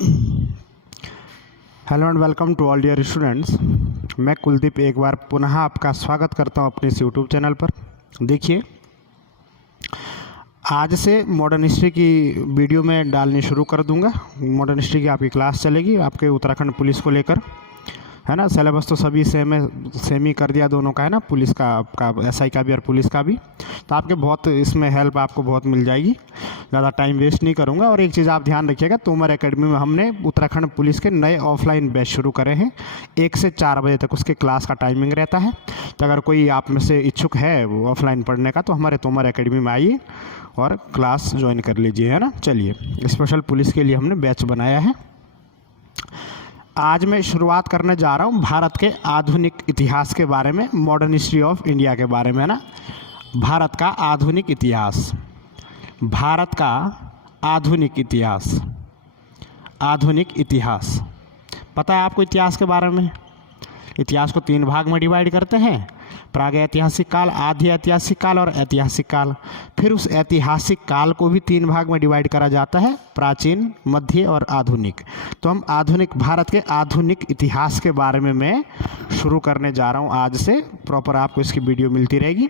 Hello and welcome to all dear students. मैं कुलदीप एक बार पुनः आपका स्वागत करता हूं अपने इस यूट्यूब चैनल पर। देखिए, आज से मॉडर्न हिस्ट्री की वीडियो में डालनी शुरू कर दूंगा। मॉडर्न हिस्ट्री की आपकी क्लास चलेगी आपके उत्तराखंड पुलिस को लेकर, है ना। सिलेबस तो सभी सेम ही कर दिया दोनों का, है ना, पुलिस का, आपका एसआई का भी और पुलिस का भी। तो आपके बहुत इसमें हेल्प आपको बहुत मिल जाएगी। ज़्यादा टाइम वेस्ट नहीं करूंगा। और एक चीज़ आप ध्यान रखिएगा, तोमर एकेडमी में हमने उत्तराखंड पुलिस के नए ऑफलाइन बैच शुरू करे हैं। 1 से 4 बजे तक उसके क्लास का टाइमिंग रहता है। तो अगर कोई आप में से इच्छुक है वो ऑफलाइन पढ़ने का, तो हमारे तोमर एकेडमी में आइए और क्लास ज्वाइन कर लीजिए, है ना। चलिए, स्पेशल पुलिस के लिए हमने बैच बनाया है। आज मैं शुरुआत करने जा रहा हूँ भारत के आधुनिक इतिहास के बारे में, मॉडर्न हिस्ट्री ऑफ इंडिया के बारे में, है ना। भारत का आधुनिक इतिहास, भारत का आधुनिक इतिहास, आधुनिक इतिहास। पता है आपको इतिहास के बारे में? इतिहास को 3 भाग में डिवाइड करते हैं, प्रागैतिहासिक काल, आधि ऐतिहासिक काल और ऐतिहासिक काल। फिर उस ऐतिहासिक काल को भी 3 भाग में डिवाइड करा जाता है, प्राचीन, मध्य और आधुनिक। तो हम आधुनिक, भारत के आधुनिक इतिहास के बारे में मैं शुरू करने जा रहा हूँ आज से। प्रॉपर आपको इसकी वीडियो मिलती रहेगी।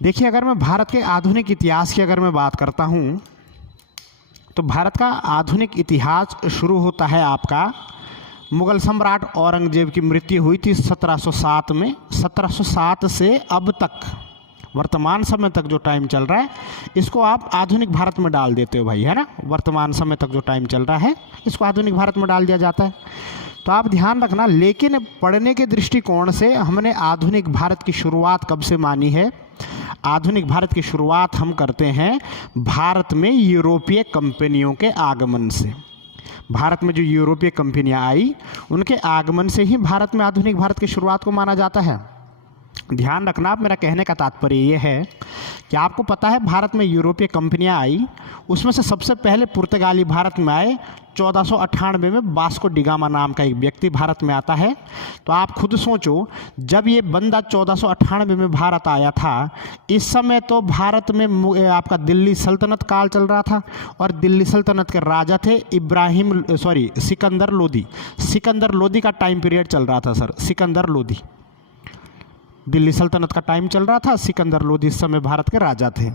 देखिए, अगर मैं भारत के आधुनिक इतिहास की अगर मैं बात करता हूँ, तो भारत का आधुनिक इतिहास शुरू होता है आपका मुगल सम्राट औरंगजेब की मृत्यु हुई थी 1707 में। 1707 से अब तक, वर्तमान समय तक जो टाइम चल रहा है, इसको आप आधुनिक भारत में डाल देते हो भाई, है ना। वर्तमान समय तक जो टाइम चल रहा है, इसको आधुनिक भारत में डाल दिया जाता है। तो आप ध्यान रखना। लेकिन पढ़ने के दृष्टिकोण से हमने आधुनिक भारत की शुरुआत कब से मानी है? आधुनिक भारत की शुरुआत हम करते हैं भारत में यूरोपीय कंपनियों के आगमन से। भारत में जो यूरोपीय कंपनियां आई, उनके आगमन से ही भारत में आधुनिक भारत की शुरुआत को माना जाता है। ध्यान रखना, आप, मेरा कहने का तात्पर्य ये है कि आपको पता है भारत में यूरोपीय कंपनियां आई, उसमें से सबसे पहले पुर्तगाली भारत में आए। 1498 में वास्को डी गामा नाम का एक व्यक्ति भारत में आता है। तो आप खुद सोचो, जब ये बंदा 1498 में भारत आया था, इस समय तो भारत में आपका दिल्ली सल्तनत काल चल रहा था, और दिल्ली सल्तनत के राजा थे सिकंदर लोदी। सिकंदर लोदी का टाइम पीरियड चल रहा था सर, सिकंदर लोदी। दिल्ली सल्तनत का टाइम चल रहा था, सिकंदर लोदी इस समय भारत के राजा थे।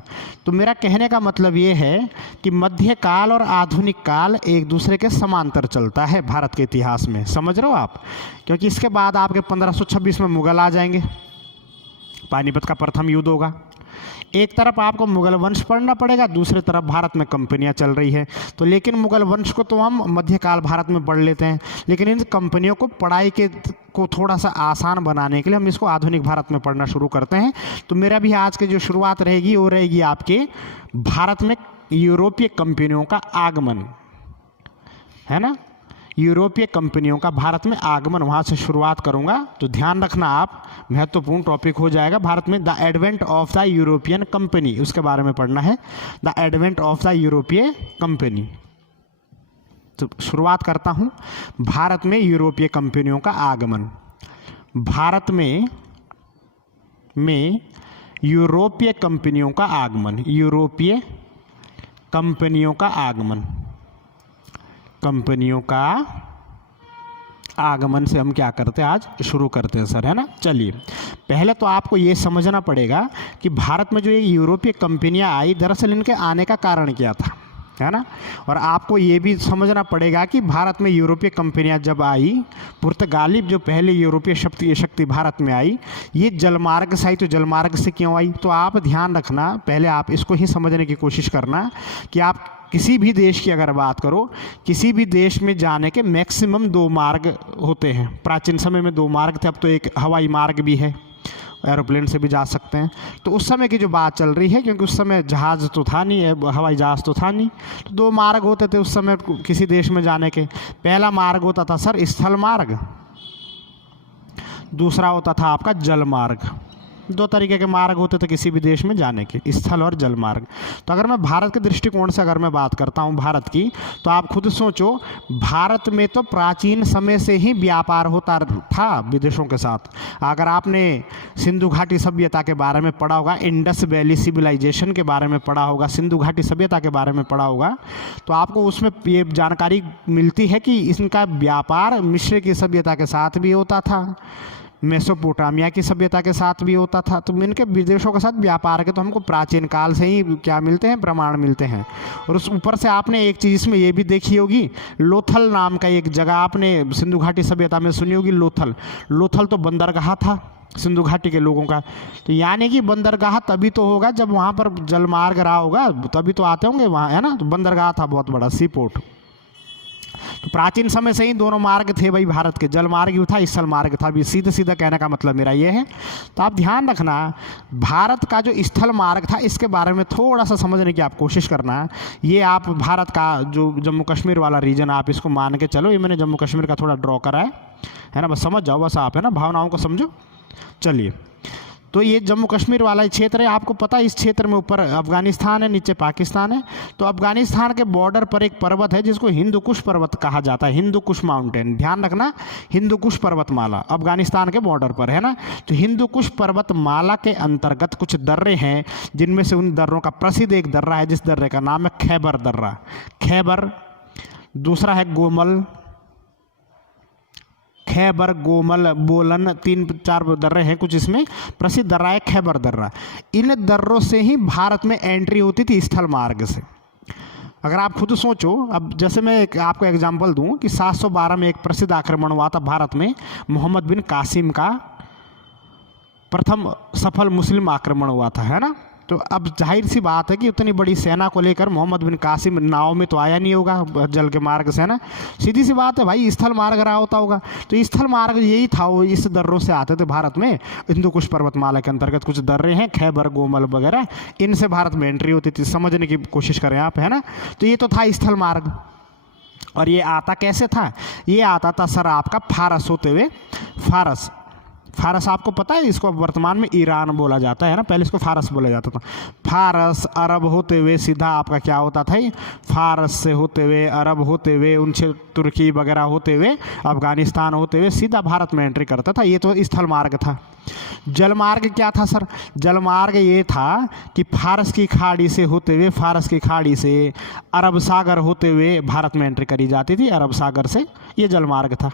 तो मेरा कहने का मतलब ये है कि मध्यकाल और आधुनिक काल एक दूसरे के समांतर चलता है भारत के इतिहास में, समझ रहे हो आप। क्योंकि इसके बाद आपके 1526 में मुगल आ जाएंगे, पानीपत का प्रथम युद्ध होगा। एक तरफ आपको मुगल वंश पढ़ना पड़ेगा, दूसरी तरफ भारत में कंपनियां चल रही है। तो लेकिन मुगल वंश को तो हम मध्यकाल भारत में पढ़ लेते हैं, लेकिन इन कंपनियों को पढ़ाई को थोड़ा सा आसान बनाने के लिए हम इसको आधुनिक भारत में पढ़ना शुरू करते हैं। तो मेरा भी आज की जो शुरुआत रहेगी वो रहेगी आपके भारत में यूरोपीय कंपनियों का आगमन, है ना। यूरोपीय कंपनियों का भारत में आगमन, वहाँ से शुरुआत करूँगा। तो ध्यान रखना आप, महत्वपूर्ण टॉपिक हो जाएगा भारत में। The advent of the European company, उसके बारे में पढ़ना है, द एडवेंट ऑफ द यूरोपीय कंपनी। तो शुरुआत करता हूँ, भारत में यूरोपीय कंपनियों का आगमन। भारत में यूरोपीय कंपनियों का आगमन, यूरोपीय कंपनियों का आगमन, कंपनियों का आगमन से हम क्या करते हैं, आज शुरू करते हैं सर, है ना। चलिए, पहले तो आपको ये समझना पड़ेगा कि भारत में जो ये यूरोपीय कंपनियां आई, दरअसल इनके आने का कारण क्या था, है ना। और आपको ये भी समझना पड़ेगा कि भारत में यूरोपीय कंपनियां जब आई, पुर्तगाली जो पहले यूरोपीय शक्ति भारत में आई, ये जलमार्ग से आई। तो जलमार्ग से क्यों आई? तो आप ध्यान रखना, पहले आप इसको ही समझने की कोशिश करना कि आप किसी भी देश की अगर बात करो, किसी भी देश में जाने के मैक्सिमम 2 मार्ग होते हैं। प्राचीन समय में 2 मार्ग थे, अब तो एक हवाई मार्ग भी है, एरोप्लेन से भी जा सकते हैं। तो उस समय की जो बात चल रही है, क्योंकि उस समय जहाज़ तो था नहीं, हवाई जहाज़ तो था नहीं, तो 2 मार्ग होते थे उस समय किसी देश में जाने के। पहला मार्ग होता था सर स्थल मार्ग, दूसरा होता था आपका जल मार्ग। दो तरीके के मार्ग होते थे किसी भी देश में जाने के, स्थल और जल मार्ग। तो अगर मैं भारत के दृष्टिकोण से अगर मैं बात करता हूँ भारत की, तो आप खुद सोचो, भारत में तो प्राचीन समय से ही व्यापार होता था विदेशों के साथ। अगर आपने सिंधु घाटी सभ्यता के बारे में पढ़ा होगा, इंडस वैली सिविलाइजेशन के बारे में पढ़ा होगा, सिंधु घाटी सभ्यता के बारे में पढ़ा होगा, तो आपको उसमें ये जानकारी मिलती है कि इनका व्यापार मिस्र की सभ्यता के साथ भी होता था, मेसोपोटामिया की सभ्यता के साथ भी होता था। तो इनके विदेशों के साथ व्यापार के तो हमको प्राचीन काल से ही क्या मिलते हैं, प्रमाण मिलते हैं। और उस ऊपर से आपने एक चीज़ इसमें ये भी देखी होगी, लोथल नाम का एक जगह आपने सिंधु घाटी सभ्यता में सुनी होगी, लोथल। लोथल तो बंदरगाह था सिंधु घाटी के लोगों का। तो यानी कि बंदरगाह तभी तो होगा जब वहाँ पर जलमार्ग रहा होगा, तभी तो आते होंगे वहाँ, है ना। तो बंदरगाह था बहुत बड़ा, सी पोर्ट। तो प्राचीन समय से ही दोनों मार्ग थे भाई भारत के, जल मार्ग भी था, स्थल मार्ग था भी। सीधा सीधा कहने का मतलब मेरा ये है। तो आप ध्यान रखना, भारत का जो स्थल मार्ग था इसके बारे में थोड़ा सा समझने की आप कोशिश करना। ये आप भारत का जो जम्मू कश्मीर वाला रीजन, आप इसको मान के चलो, ये मैंने जम्मू कश्मीर का थोड़ा ड्रॉ करा है ना, बस समझ जाओ बस आप, है ना, भावनाओं को समझो। चलिए, तो ये जम्मू कश्मीर वाला क्षेत्र है, आपको पता है इस क्षेत्र में ऊपर अफगानिस्तान है, नीचे पाकिस्तान है। तो अफगानिस्तान के बॉर्डर पर एक पर्वत है जिसको हिंदू कुश पर्वत कहा जाता है, हिंदू कुश माउंटेन, ध्यान रखना, हिंदू कुश पर्वतमाला अफगानिस्तान के बॉर्डर पर है ना। तो हिंदू कुश पर्वतमाला के अंतर्गत कुछ दर्रे हैं, जिनमें से उन दर्रों का प्रसिद्ध एक दर्रा है जिस दर्रे का नाम है खैबर दर्रा, खैबर। दूसरा है गोमल, खैबर, गोमल, बोलन, 3-4 दर्रे हैं कुछ, इसमें प्रसिद्ध दर्रा है खैबर दर्रा। इन दर्रों से ही भारत में एंट्री होती थी स्थल मार्ग से। अगर आप खुद सोचो, अब जैसे मैं आपको एग्जांपल दूं कि 712 में एक प्रसिद्ध आक्रमण हुआ था भारत में, मोहम्मद बिन कासिम का प्रथम सफल मुस्लिम आक्रमण हुआ था, है ना। तो अब जाहिर सी बात है कि उतनी बड़ी सेना को लेकर मोहम्मद बिन कासिम नाव में तो आया नहीं होगा जल के मार्ग से, ना, सीधी सी बात है भाई, स्थल मार्ग रहा होता होगा। तो स्थल मार्ग यही था, वो इस दर्रों से आते थे भारत में। हिंदू कुश पर्वतमाला के अंतर्गत कुछ दर्रे हैं, खैबर, गोमल वगैरह, इनसे भारत में एंट्री होती थी। समझने की कोशिश करें आप, है ना। तो ये तो था स्थल मार्ग। और ये आता कैसे था? ये आता था सर आपका फारस होते हुए, फारस, फारस आपको पता है, इसको वर्तमान में ईरान बोला जाता है ना, पहले इसको फारस बोला जाता था। फारस, अरब होते हुए सीधा आपका क्या होता था, फारस से होते हुए, अरब होते हुए, उनसे तुर्की वगैरह होते हुए, अफगानिस्तान होते हुए सीधा भारत में एंट्री करता था। ये तो स्थल मार्ग था। जल मार्ग क्या था सर? जल मार्ग ये था कि फारस की खाड़ी से होते हुए, फारस की खाड़ी से अरब सागर होते हुए भारत में एंट्री करी जाती थी, अरब सागर से। ये जल मार्ग था।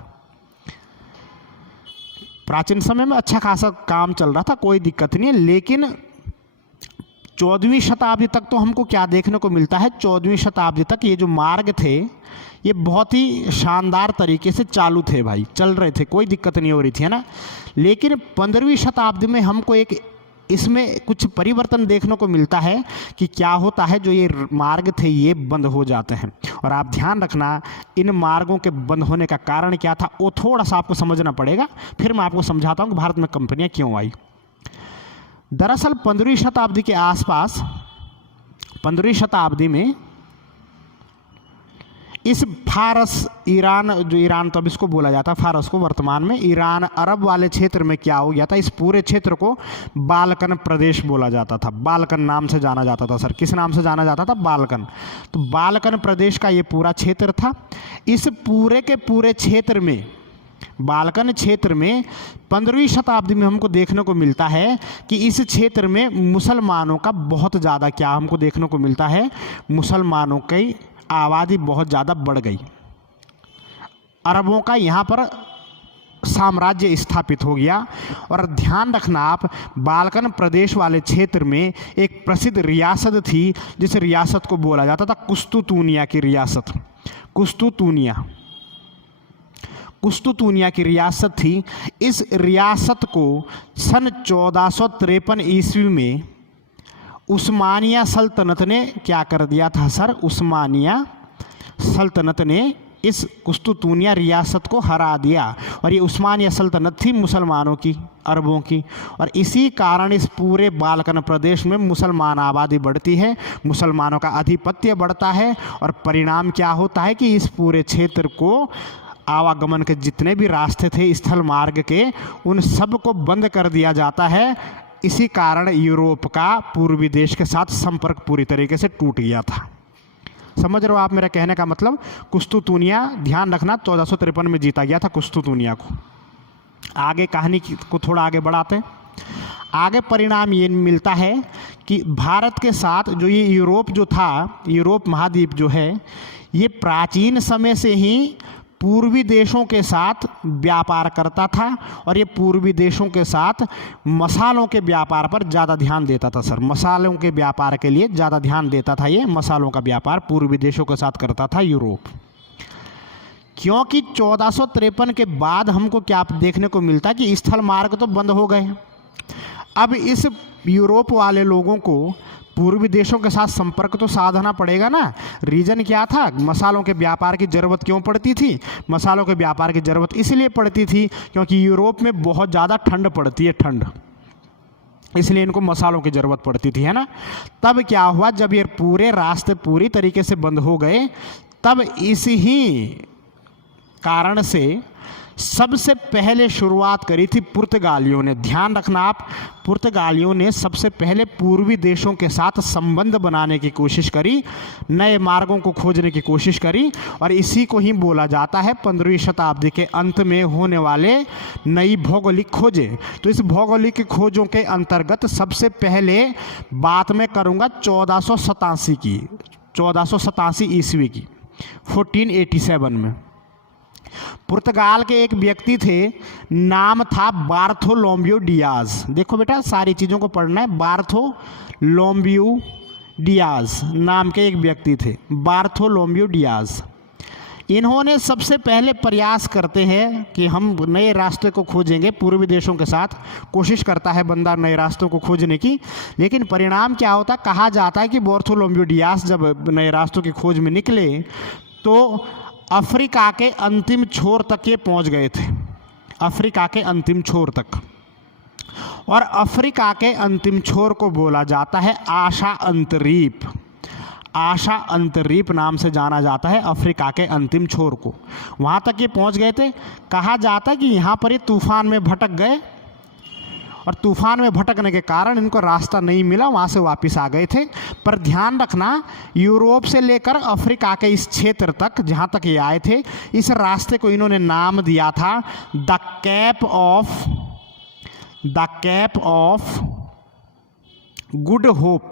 प्राचीन समय में अच्छा खासा काम चल रहा था, कोई दिक्कत नहीं है। लेकिन 14वीं शताब्दी तक तो हमको क्या देखने को मिलता है, 14वीं शताब्दी तक ये जो मार्ग थे ये बहुत ही शानदार तरीके से चालू थे भाई, चल रहे थे, कोई दिक्कत नहीं हो रही थी, है ना। लेकिन 15वीं शताब्दी में हमको एक इसमें कुछ परिवर्तन देखने को मिलता है कि क्या होता है, जो ये मार्ग थे ये बंद हो जाते हैं। और आप ध्यान रखना, इन मार्गों के बंद होने का कारण क्या था वो थोड़ा सा आपको समझना पड़ेगा, फिर मैं आपको समझाता हूँ कि भारत में कंपनियां क्यों आई। दरअसल 15वीं शताब्दी के आसपास, 15वीं शताब्दी में इस फारस, ईरान, जो ईरान तो अब इसको बोला जाता है फारस को, वर्तमान में ईरान, अरब वाले क्षेत्र में क्या हो गया था, इस पूरे क्षेत्र को बाल्कन प्रदेश बोला जाता था। बाल्कन नाम से जाना जाता था सर, किस नाम से जाना जाता था? बाल्कन। तो बाल्कन प्रदेश का ये पूरा क्षेत्र था। इस पूरे के पूरे क्षेत्र में, बाल्कन क्षेत्र में 15वीं शताब्दी में हमको देखने को मिलता है कि इस क्षेत्र में मुसलमानों का बहुत ज़्यादा क्या हमको देखने को मिलता है, मुसलमानों की आबादी बहुत ज़्यादा बढ़ गई। अरबों का यहाँ पर साम्राज्य स्थापित हो गया। और ध्यान रखना आप, बाल्कन प्रदेश वाले क्षेत्र में एक प्रसिद्ध रियासत थी, जिस रियासत को बोला जाता था कुस्तुतूनिया की रियासत। कुस्तुतूनिया, कुस्तुतूनिया की रियासत थी। इस रियासत को सन 1453 ईस्वी में उस्मानिया सल्तनत ने क्या कर दिया था सर? उस्मानिया सल्तनत ने इस कुस्तुतूनिया रियासत को हरा दिया। और ये उस्मानिया सल्तनत थी मुसलमानों की, अरबों की। और इसी कारण इस पूरे बाल्कन प्रदेश में मुसलमान आबादी बढ़ती है, मुसलमानों का आधिपत्य बढ़ता है। और परिणाम क्या होता है कि इस पूरे क्षेत्र को आवागमन के जितने भी रास्ते थे स्थल मार्ग के, उन सब को बंद कर दिया जाता है। इसी कारण यूरोप का पूर्वी देश के साथ संपर्क पूरी तरीके से टूट गया था। समझ रहे हो आप मेरा कहने का मतलब? कुस्तुतुनिया, ध्यान रखना, 1453 में जीता गया था कुस्तुतुनिया को। आगे कहानी को थोड़ा आगे बढ़ाते हैं। आगे परिणाम ये मिलता है कि भारत के साथ जो ये यूरोप जो था, यूरोप महाद्वीप जो है, ये प्राचीन समय से ही पूर्वी देशों के साथ व्यापार करता था और ये पूर्वी देशों के साथ मसालों के व्यापार पर ज़्यादा ध्यान देता था। सर, मसालों के व्यापार के लिए ज़्यादा ध्यान देता था। ये मसालों का व्यापार पूर्वी देशों के साथ करता था यूरोप। क्योंकि 1453 के बाद हमको क्या देखने को मिलता कि स्थल मार्ग तो बंद हो गए। अब इस यूरोप वाले लोगों को पूर्वी देशों के साथ संपर्क तो साधना पड़ेगा ना। रीजन क्या था? मसालों के व्यापार की ज़रूरत क्यों पड़ती थी? मसालों के व्यापार की ज़रूरत इसलिए पड़ती थी क्योंकि यूरोप में बहुत ज़्यादा ठंड पड़ती है, ठंड, इसलिए इनको मसालों की ज़रूरत पड़ती थी, है ना। तब क्या हुआ, जब ये पूरे रास्ते पूरी तरीके से बंद हो गए, तब इस ही कारण से सबसे पहले शुरुआत करी थी पुर्तगालियों ने। ध्यान रखना आप, पुर्तगालियों ने सबसे पहले पूर्वी देशों के साथ संबंध बनाने की कोशिश करी, नए मार्गों को खोजने की कोशिश करी, और इसी को ही बोला जाता है 15वीं शताब्दी के अंत में होने वाले नई भौगोलिक खोजें। तो इस भौगोलिक खोजों के अंतर्गत सबसे पहले बात मैं करूँगा 1487 की, 1487 ईस्वी की, 1487 में। पुर्तगाल के एक व्यक्ति थे, नाम था बार्थोलोम्यू डियाज। देखो बेटा, सारी चीज़ों को पढ़ना है। बार्थोलोम्यू डियाज नाम के एक व्यक्ति थे, बार्थोलोम्यू डियाज। इन्होंने सबसे पहले प्रयास करते हैं कि हम नए रास्ते को खोजेंगे, पूर्वी देशों के साथ कोशिश करता है बंदा नए रास्तों को खोजने की। लेकिन परिणाम क्या होता है? कहा जाता है कि बार्थोलोम्यू डियाज जब नए रास्तों की खोज में निकले तो अफ्रीका के अंतिम छोर तक ये पहुंच गए थे, अफ्रीका के अंतिम छोर तक। और अफ्रीका के अंतिम छोर को बोला जाता है आशा अंतरीप। आशा अंतरीप नाम से जाना जाता है अफ्रीका के अंतिम छोर को। वहाँ तक ये पहुँच गए थे। कहा जाता है कि यहाँ पर ये तूफान में भटक गए और तूफान में भटकने के कारण इनको रास्ता नहीं मिला, वहाँ से वापस आ गए थे। पर ध्यान रखना, यूरोप से लेकर अफ्रीका के इस क्षेत्र तक जहाँ तक ये आए थे, इस रास्ते को इन्होंने नाम दिया था the cape of good hope.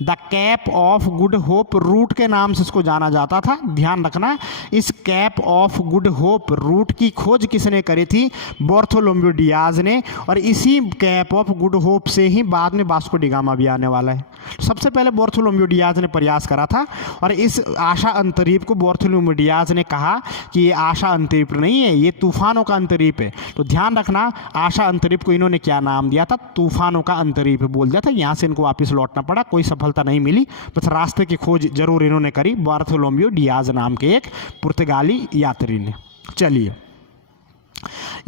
The cape of good hope route के नाम से इसको जाना जाता था। ध्यान रखना, इस cape of good hope route की खोज किसने करी थी? बार्थोलोम्यू डियाज ने। और इसी कैप ऑफ गुड होप से ही बाद में वास्को डी गामा भी आने वाला है। सबसे पहले बार्थोलोम्यू डियाज ने प्रयास करा था, और इस आशा अंतरीप को बार्थोलोम्यू डियाज ने कहा कि ये आशा अंतरीप नहीं है, ये तूफानों का अंतरीप है। तो ध्यान रखना, आशा अंतरीप को इन्होंने क्या नाम दिया था? तूफानों का अंतरीप बोल दिया था। यहाँ से इनको वापस लौटना पड़ा, कोई सफलता नहीं मिली, बस रास्ते की खोज जरूर इन्होंने करी, बार्थोलोम्यू डियाज नाम के एक पुर्तगाली यात्री ने। चलिए,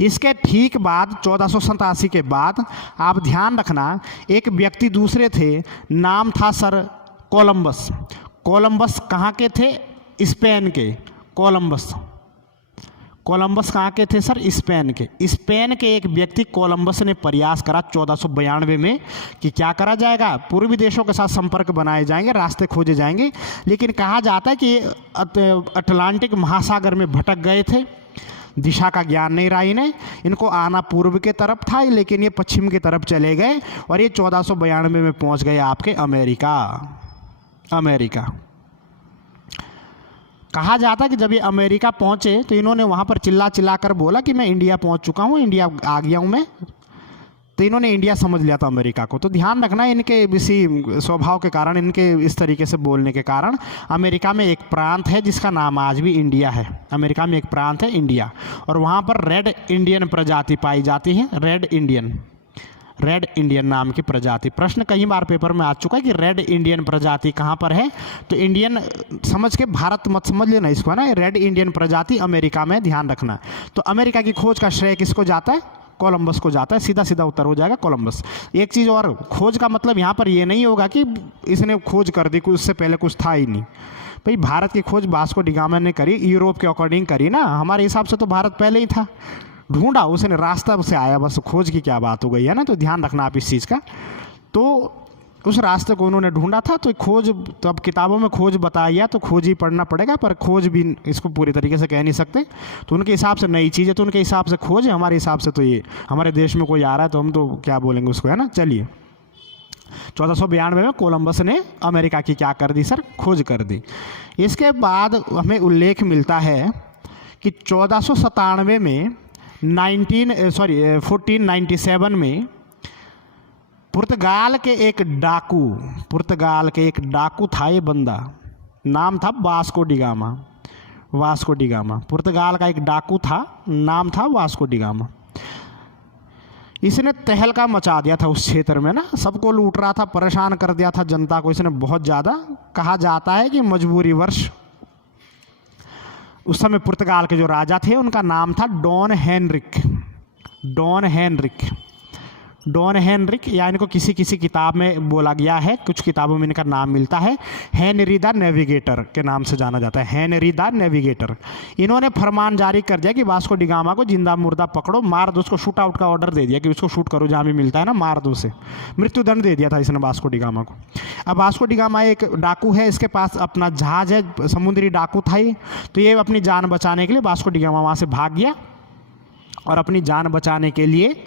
इसके ठीक बाद 1487 के बाद आप ध्यान रखना, एक व्यक्ति दूसरे थे, नाम था सर कोलंबस। कोलंबस कहाँ के थे? स्पेन के। कोलंबस कहाँ के थे सर? स्पेन के। स्पेन के एक व्यक्ति कोलंबस ने प्रयास करा 1492 में कि क्या करा जाएगा, पूर्वी देशों के साथ संपर्क बनाए जाएंगे, रास्ते खोजे जाएंगे। लेकिन कहा जाता है कि अटलांटिक महासागर में भटक गए थे, दिशा का ज्ञान नहीं रहा इन्हें। इनको आना पूर्व के तरफ था, लेकिन ये पश्चिम की तरफ चले गए और ये 1492 में पहुंच गए आपके अमेरिका। कहा जाता है कि जब ये अमेरिका पहुंचे तो इन्होंने वहां पर चिल्ला कर बोला कि मैं इंडिया पहुंच चुका हूं, इंडिया आ गया हूं मैं। तो इन्होंने इंडिया समझ लिया था अमेरिका को। तो ध्यान रखना, इनके इसी स्वभाव के कारण, इनके इस तरीके से बोलने के कारण अमेरिका में एक प्रांत है जिसका नाम आज भी इंडिया है। अमेरिका में एक प्रांत है इंडिया, और वहाँ पर रेड इंडियन प्रजाति पाई जाती है। रेड इंडियन नाम की प्रजाति। प्रश्न कई बार पेपर में आ चुका है कि रेड इंडियन प्रजाति कहाँ पर है। तो इंडियन समझ के भारत मत समझ लेना इसको, है ना। रेड इंडियन प्रजाति अमेरिका में, ध्यान रखना। तो अमेरिका की खोज का श्रेय किसको जाता है? कोलंबस को जाता है। सीधा सीधा उत्तर हो जाएगा कोलंबस। एक चीज़ और, खोज का मतलब यहाँ पर ये नहीं होगा कि इसने खोज कर दी, उससे पहले कुछ था ही नहीं। भाई, भारत की खोज वास्को डी गामा ने करी, यूरोप के अकॉर्डिंग करी ना। हमारे हिसाब से तो भारत पहले ही था, ढूंढा, उसने रास्ता से आया, बस खोज की क्या बात हो गई है ना, तो ध्यान रखना आप इस चीज़ का। तो उस रास्ते को उन्होंने ढूंढा था, तो खोज, तो अब किताबों में खोज बताया तो खोज ही पढ़ना पड़ेगा, पर खोज भी इसको पूरी तरीके से कह नहीं सकते। तो उनके हिसाब से नई चीज़ है, तो उनके हिसाब से खोज है, हमारे हिसाब से तो ये हमारे देश में कोई आ रहा है तो हम तो क्या बोलेंगे उसको, है ना। चलिए, 1492 में कोलंबस ने अमेरिका की क्या कर दी सर, खोज कर दी। इसके बाद हमें उल्लेख मिलता है कि 1497 में 1497 में पुर्तगाल के एक डाकू था, ये बंदा, नाम था वास्को डिगामा। पुर्तगाल का एक डाकू था, नाम था वास्को डिगामा। इसने तहलका मचा दिया था उस क्षेत्र में ना, सबको लूट रहा था, परेशान कर दिया था जनता को इसने बहुत ज़्यादा। कहा जाता है कि मजबूरी वर्ष उस समय पुर्तगाल के जो राजा थे उनका नाम था डॉन हेनरिक, या इनको किसी किसी किताब में बोला गया है, कुछ किताबों में इनका नाम मिलता है हेनरी द नेविगेटर के नाम से जाना जाता है, हेनरी द नेविगेटर। इन्होंने फरमान जारी कर दिया कि वास्को डिगामा को जिंदा मुर्दा पकड़ो, मार दो उसको, शूट आउट का ऑर्डर दे दिया कि उसको शूट करो, जहाँ भी मिलता है ना मार दो उसे, मृत्युदंड दे दिया था इसने वास्को डिगामा को। अब वास्को डिगामा एक डाकू है, इसके पास अपना जहाज है, समुद्री डाकू था ये, तो ये अपनी जान बचाने के लिए वास्को डिगामा वहाँ से भाग गया, और अपनी जान बचाने के लिए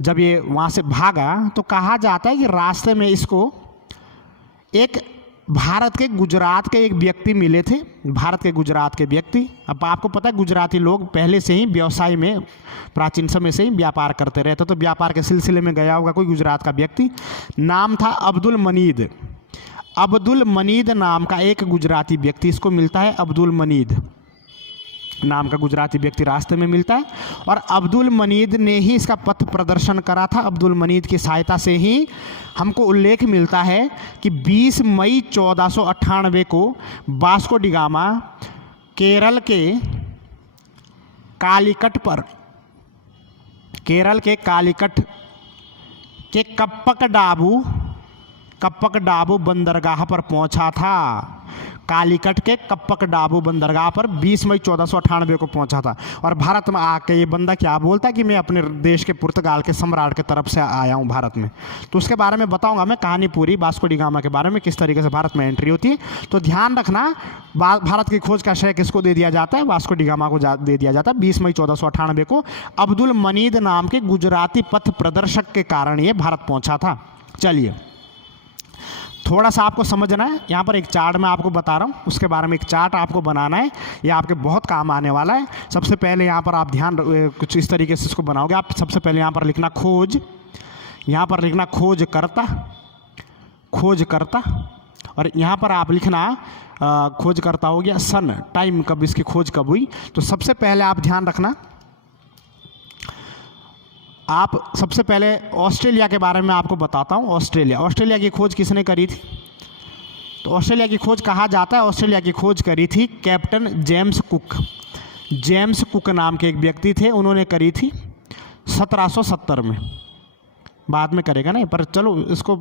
जब ये वहाँ से भागा तो कहा जाता है कि रास्ते में इसको एक भारत के गुजरात के एक व्यक्ति मिले थे, भारत के गुजरात के व्यक्ति। अब आपको पता है गुजराती लोग पहले से ही व्यवसाय में, प्राचीन समय से ही व्यापार करते रहते, तो व्यापार के सिलसिले में गया होगा कोई गुजरात का व्यक्ति, नाम था अब्दुल मनीद नाम का एक गुजराती व्यक्ति, इसको मिलता है अब्दुल मनीद नाम का गुजराती व्यक्ति रास्ते में मिलता है, और अब्दुल मनीद ने ही इसका पथ प्रदर्शन करा था। अब्दुल मनीद की सहायता से ही हमको उल्लेख मिलता है कि 20 मई 1498 को वास्को डिगामा केरल के कालीकट के कप्पक डाबू बंदरगाह पर पहुंचा था। कालीकट के कप्पक डाबू बंदरगाह पर 20 मई 1498 को पहुंचा था, और भारत में आके ये बंदा क्या बोलता है कि मैं अपने देश के पुर्तगाल के सम्राट के तरफ से आया हूं भारत में। तो उसके बारे में बताऊंगा मैं कहानी पूरी, वास्को डिगामा के बारे में, किस तरीके से भारत में एंट्री होती है। तो ध्यान रखना, भारत की खोज का श्रेय किसको दे दिया जाता है, वास्को डिगामा को दे दिया जाता है। 20 मई 1498 को अब्दुल मनीद नाम के गुजराती पथ प्रदर्शक के कारण ये भारत पहुंचा था। चलिए, थोड़ा सा आपको समझना है, यहाँ पर एक चार्ट मैं आपको बता रहा हूँ, उसके बारे में एक चार्ट आपको बनाना है, ये आपके बहुत काम आने वाला है। सबसे पहले यहाँ पर आप ध्यान कुछ इस तरीके से इसको बनाओगे आप। सबसे पहले यहाँ पर लिखना खोज, यहाँ पर लिखना खोज करता, और यहाँ पर आप लिखना खोज करता हो गया सन, टाइम कब इसकी खोज कब हुई। तो सबसे पहले आप ध्यान रखना, आप सबसे पहले ऑस्ट्रेलिया के बारे में आपको बताता हूँ। ऑस्ट्रेलिया की खोज किसने करी थी? तो ऑस्ट्रेलिया की खोज कहा जाता है, ऑस्ट्रेलिया की खोज करी थी कैप्टन जेम्स कुक नाम के एक व्यक्ति थे, उन्होंने करी थी 1770 में। बाद में करेगा ना, पर चलो इसको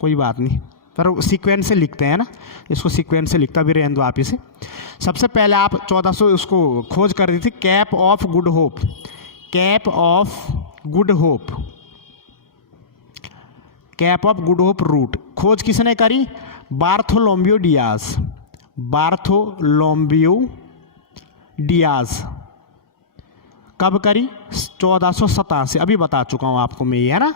कोई बात नहीं, पर सीक्वेंस से लिखते हैं ना, इसको सीक्वेंस से लिखता भी रहने दो आप इसे। सबसे पहले आप 1400 उसको खोज कर दी थी cape of good hope route. खोज किसने करी? Bartholomew Dias. कब करी? 1487। अभी बता चुका हूँ आपको मैं, ये है ना।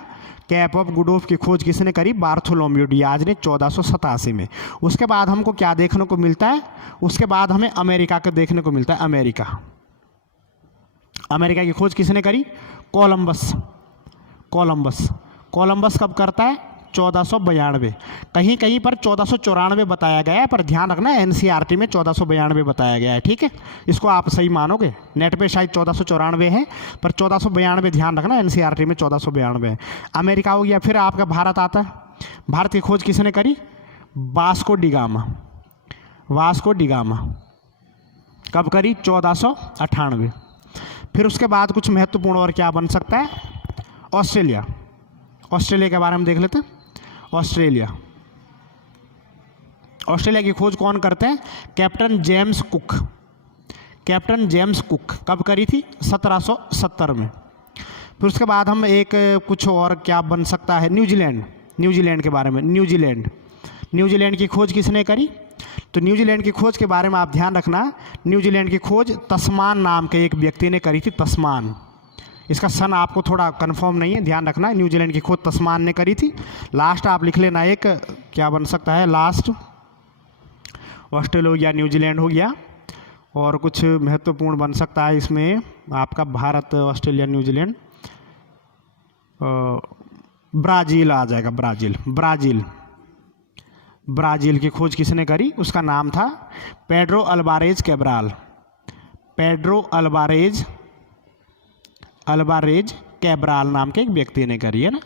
कैप ऑफ गुड होप की खोज किसने करी? बार्थोलोम्यू डियाज ने 1487 में। उसके बाद हमको क्या देखने को मिलता है? उसके बाद हमें अमेरिका को देखने को मिलता है। अमेरिका की खोज किसने करी? कोलंबस कब करता है? 1492। कहीं कहीं पर 1494 बताया गया है, पर ध्यान रखना एनसीईआरटी में 1492 बताया गया है, ठीक है। इसको आप सही मानोगे, नेट पे शायद 1494 है, पर 1492 ध्यान रखना, एनसीईआरटी में 1492 है। अमेरिका हो गया, फिर आपका भारत आता है। भारत की खोज किसने करी? Vasco da Gama. कब करी? 1498। फिर उसके बाद कुछ महत्वपूर्ण और क्या बन सकता है? ऑस्ट्रेलिया के बारे में देख लेते हैं। ऑस्ट्रेलिया की खोज कौन करते हैं? Captain James captain James cook कब करी थी? 1770 में। फिर उसके बाद हम एक कुछ और क्या बन सकता है, न्यूजीलैंड के बारे में। न्यूजीलैंड की खोज किसने करी? तो न्यूजीलैंड की खोज के बारे में आप ध्यान रखना, न्यूजीलैंड की खोज तस्मान नाम के एक व्यक्ति ने करी थी। तस्मान, इसका सन आपको थोड़ा कंफर्म नहीं है, ध्यान रखना। न्यूजीलैंड की खोज तस्मान ने करी थी। लास्ट आप लिख लेना एक, क्या बन सकता है लास्ट? ऑस्ट्रेलिया हो गया, न्यूजीलैंड हो गया, और कुछ महत्वपूर्ण बन सकता है इसमें आपका भारत, ऑस्ट्रेलिया, न्यूजीलैंड, ब्राज़ील आ जाएगा। ब्राज़ील की खोज किसने करी? उसका नाम था पेड्रो अल्वारेज कैब्राल नाम के एक व्यक्ति ने करी है ना,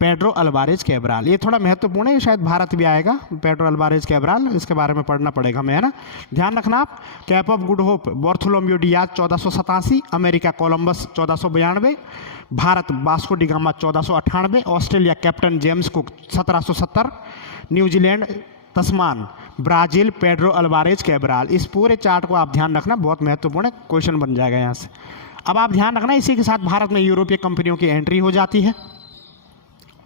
पेड्रो अल्वारेज कैब्राल। ये थोड़ा महत्वपूर्ण है, शायद भारत भी आएगा। पेड्रो अल्वारेज कैब्राल, इसके बारे में पढ़ना पड़ेगा हमें, है ना। ध्यान रखना आप। Cap of good hope Bartholomew Diaz 1487, America Columbus 1492, Bharat Vasco D gamma 1498, Australia captain James cook 1770, New Zealand Tasman, Brazil Pedro Alvarez Cabral. इस पूरे चार्ट को आप ध्यान रखना, बहुत महत्वपूर्ण है, क्वेश्चन बन जाएगा यहाँ से। अब आप ध्यान रखना, इसी के साथ भारत में यूरोपीय कंपनियों की एंट्री हो जाती है,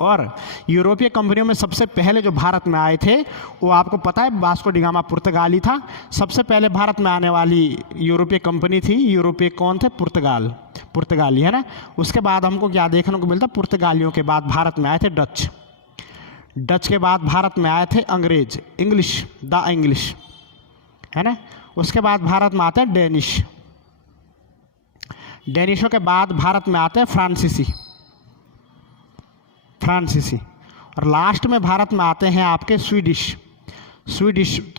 और यूरोपीय कंपनियों में सबसे पहले जो भारत में आए थे वो आपको पता है वास्को डी गामा पुर्तगाली था। सबसे पहले भारत में आने वाली यूरोपीय कंपनी थी, यूरोपीय कौन थे? पुर्तगाली, है ना। उसके बाद हमको क्या देखने को मिलता? पुर्तगालियों के बाद भारत में आए थे डच के बाद भारत में आए थे अंग्रेज, इंग्लिश, है ना। उसके बाद भारत में आते हैं डेनिशों के बाद भारत में आते हैं फ्रांसीसी, और लास्ट में भारत में आते हैं आपके स्वीडिश।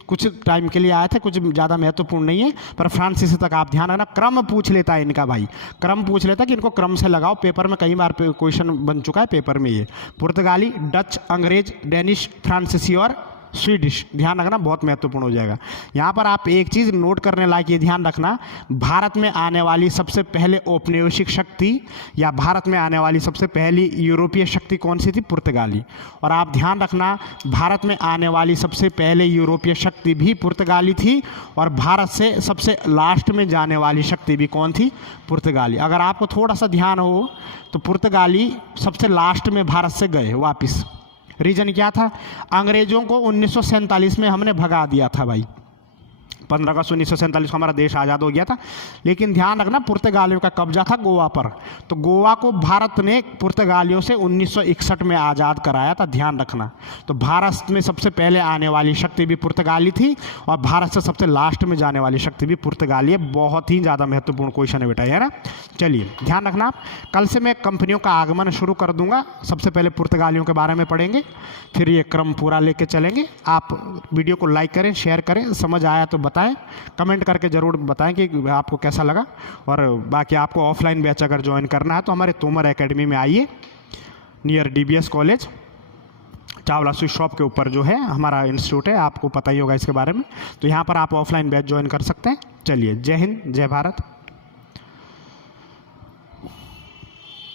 कुछ टाइम के लिए आए थे, कुछ ज़्यादा महत्वपूर्ण नहीं है, पर फ्रांसीसी तक आप ध्यान रखना। क्रम पूछ लेता है इनका भाई, क्रम पूछ लेता है कि इनको क्रम से लगाओ। पेपर में कई बार क्वेश्चन बन चुका है पेपर में ये। पुर्तगाली, डच, अंग्रेज, डेनिश, फ्रांसीसी और स्वीडिश, ध्यान रखना, बहुत महत्वपूर्ण हो जाएगा। यहाँ पर आप एक चीज़ नोट करने लायक ये ध्यान रखना, भारत में आने वाली सबसे पहले औपनिवेशिक शक्ति या भारत में आने वाली सबसे पहली यूरोपीय शक्ति कौन सी थी? पुर्तगाली। और आप ध्यान रखना, भारत में आने वाली सबसे पहले यूरोपीय शक्ति भी पुर्तगाली थी, और भारत से सबसे लास्ट में जाने वाली शक्ति भी कौन थी? पुर्तगाली। अगर आपको थोड़ा सा ध्यान हो तो पुर्तगाली सबसे लास्ट में भारत से गए वापिस। रीजन क्या था? अंग्रेजों को 1947 में हमने भगा दिया था भाई, 15 अगस्त 1947 को हमारा देश आज़ाद हो गया था। लेकिन ध्यान रखना, पुर्तगालियों का कब्जा था गोवा पर, तो गोवा को भारत ने पुर्तगालियों से 1961 में आज़ाद कराया था, ध्यान रखना। तो भारत में सबसे पहले आने वाली शक्ति भी पुर्तगाली थी, और भारत से सबसे लास्ट में जाने वाली शक्ति भी पुर्तगाली है। बहुत ही ज़्यादा महत्वपूर्ण क्वेश्चन है बेटा, है ना। चलिए ध्यान रखना आप, कल से मैं कंपनियों का आगमन शुरू कर दूंगा। सबसे पहले पुर्तगालियों के बारे में पढ़ेंगे, फिर ये क्रम पूरा लेके चलेंगे। आप वीडियो को लाइक करें, शेयर करें, समझ आया तो बताएं, कमेंट करके ज़रूर बताएं कि आपको कैसा लगा। और बाकी आपको ऑफलाइन बैच अगर ज्वाइन करना है तो हमारे तोमर एकेडमी में आइए, near DBS college, Chawla sweet shop के ऊपर जो है हमारा इंस्टीट्यूट है, आपको पता ही होगा इसके बारे में। तो यहाँ पर आप ऑफलाइन बैच ज्वाइन कर सकते हैं। चलिए, जय हिंद, जय भारत।